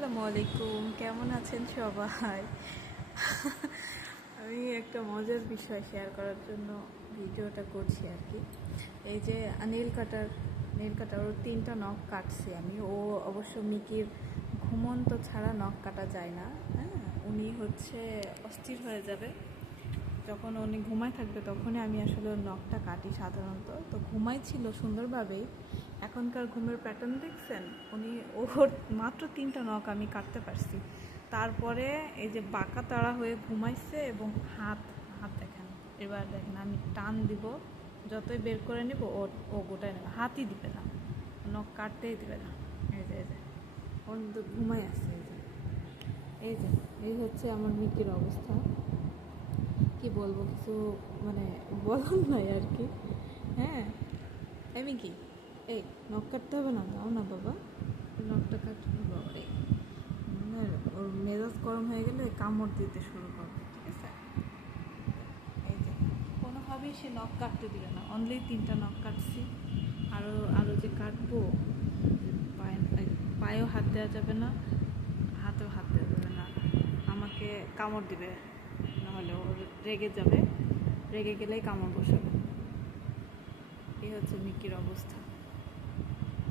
আসসালামু আলাইকুম, কেমন আছেন সবাই? আমি একটা মজার বিষয় শেয়ার করার জন্য ভিডিওটা করছি আর কি। এই যে নেল কাটার ওর 3টা নখ কাটছি আমি। ও অবশ্য মিকির ঘুমন্ত ছাড়া নখ কাটা যায় না। হ্যাঁ, উনি হচ্ছে অস্থির হয়ে যাবে যখন উনি ঘুমায় থাকবে, তখনই আমি আসলে ওর নখটা কাটি সাধারণত। তো ঘুমাইছিল সুন্দরভাবেই, এখনকার ঘুমের প্যাটার্ন দেখছেন? ওর মাত্র 3টা নখ আমি কাটতে পারছি। তারপরে এই যে বাঁকা তাড়া হয়ে ঘুমাইছে এবং হাত হাত দেখেন, এবার দেখেন আমি টান দিব, যতই বের করে নিব ও গোটায় নেবে, হাতই দিবে না, নখ কাটতেই দিবে না। এই যে ওর তো ঘুমাই আসছে। এই যে এই হচ্ছে আমার মিকির অবস্থা। কি বলবো, কিছু মানে বলার নাই আর কি। হ্যাঁ, আমি কি এই নখ কাটতে হবে না? দাও না বাবা, নখটা কাটতে বাবা রে। মানে ওর মেজাজ গরম হয়ে গেলে কামড় দিতে শুরু করবে, ঠিক আছে? এই যে কোনোভাবেই সে নখ কাটতে দিবে না। অনলি 3টা নখ কাটছি, আরও যে কাটবো, পায়েও হাত দেওয়া যাবে না, হাতেও হাত দেওয়া যাবে না। আমাকে কামড় দিবে, নাহলে ও রেগে যাবে, রেগে গেলেই কামড় বসাবে। এই হচ্ছে মিকির অবস্থা।